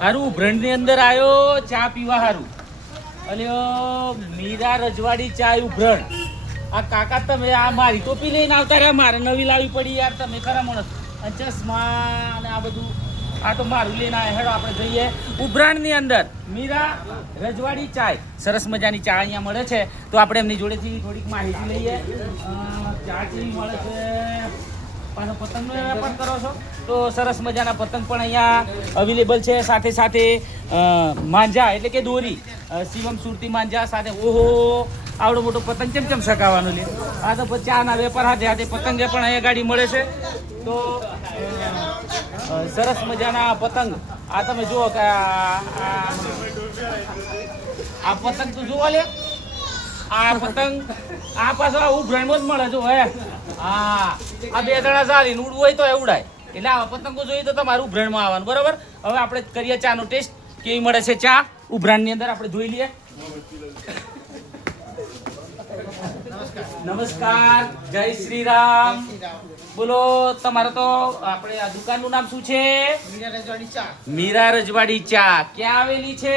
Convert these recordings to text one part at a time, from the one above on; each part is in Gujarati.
હારું બ્રાન્ડ ની અંદર આયો ચા પીવા હારું. અલ્યો મીરા રજવાડી ચા આવ્યું બ્રાન્ડ. આ કાકા તમે આ મારી ટોપી લઈને આવતા રહ્યા, મારે નવી લાવવી પડી યાર. તમે ખરા માણસ. ચશ્મા અને આ બધું આ તો મારું લઈને આવ્યા. હેડો આપણે જઈએ ઉભરાણ ની અંદર. મીરા રજવાડી ચાય સરસ મજાની ચા અહીંયા મળે છે, તો આપણે એમની જોડેથી થોડીક માહિતી લઈએ. ચા કેવી મળે છે? પાછો પતંગનો વેપાર કરો છો તો સરસ મજાના પતંગ પણ અહીંયા અવેલેબલ છે. સાથે સાથે માંજા એટલે કે દોરી, શિવમ સુરતી માંજા સાથે. ઓહો આવડો મોટો પતંગ કેમ કેમ સકાવવાનો લે? આ તો ચાના વેપાર હાથે હાથે પતંગે પણ અહીંયા ગાડી મળે છે. તો સરસ મજાના પતંગ આ તમે જુઓ કે આ પતંગ તો જુઓ લે. આ પતંગ આ પાછો આવું બ્રાન્ડમાં જ મળે. જો હે હા આ બે જણા સારી ઉડવું હોય તો ઉડાય. એટલે આ પતંગો જોઈએ તો તમારું ઉભરાણમાં આવવાનું. બરાબર. હવે આપણે કરીએ ચાનો ટેસ્ટ. કેવી મળે છે ચા ઉભરાણની અંદર આપણે જોઈ લઈએ. નમસ્કાર, જય શ્રી રામ. બોલો તમારે તો આપણે આ દુકાનનું નામ શું છે? મીરા રજવાડી ચા. મીરા રજવાડી ચા ક્યાં આવેલી છે?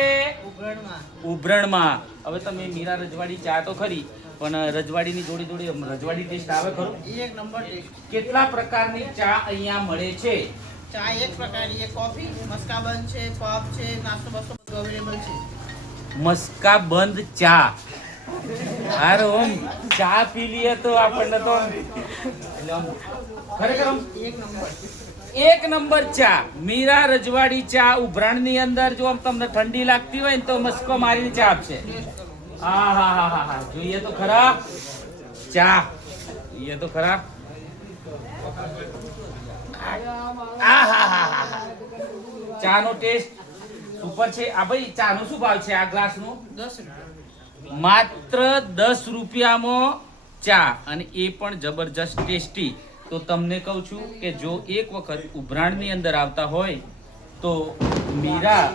ઉભરણમાં. હવે તમે મીરા રજવાડી ચા તો ખરી, પણ રજવાડીની જોડી જોડી રજવાડી ટેસ્ટ આવે ખરો? એક નંબર ટેસ્ટ. કેટલા પ્રકારની ચા અહીંયા મળે છે? ચા એક પ્રકારની, એક કોફી, મસ્કા બંધ છે, પફ છે, નાસ્તો બસ્તો બધું અવેલેબલ છે. મસ્કા બંધ ચા. અરે ઓમ ચા પી લઈએ તો આપણને તો ખરેખર એક નંબર ચા. મીરા રજવાડી ચા ઉભરાણની અંદર. જો આમ તમને ઠંડી લાગતી હોય ને તો મસ્કો મારીને ચા આપશે. હા હા હા હા હા જોઈએ તો ખરા ચા. જોઈએ તો ખરા. ચા નો ટેસ્ટ સુપર છે. આ ભાઈ ચા નો શું ભાવ છે આ ગ્લાસ નો? 10 રૂપિયા. માત્ર 10 રૂપિયામાં ચા, અને એ પણ જબરજસ્ત ટેસ્ટી. તો તમને કહું છું કે જો એક વખત ઉભરાણની અંદર આવતા હોય તો મીરા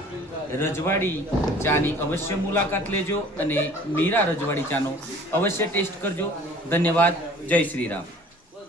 રજવાડી ચાની અવશ્ય મુલાકાત લેજો અને મીરા રજવાડી ચાનો અવશ્ય ટેસ્ટ કરજો. ધન્યવાદ. જય શ્રી રામ.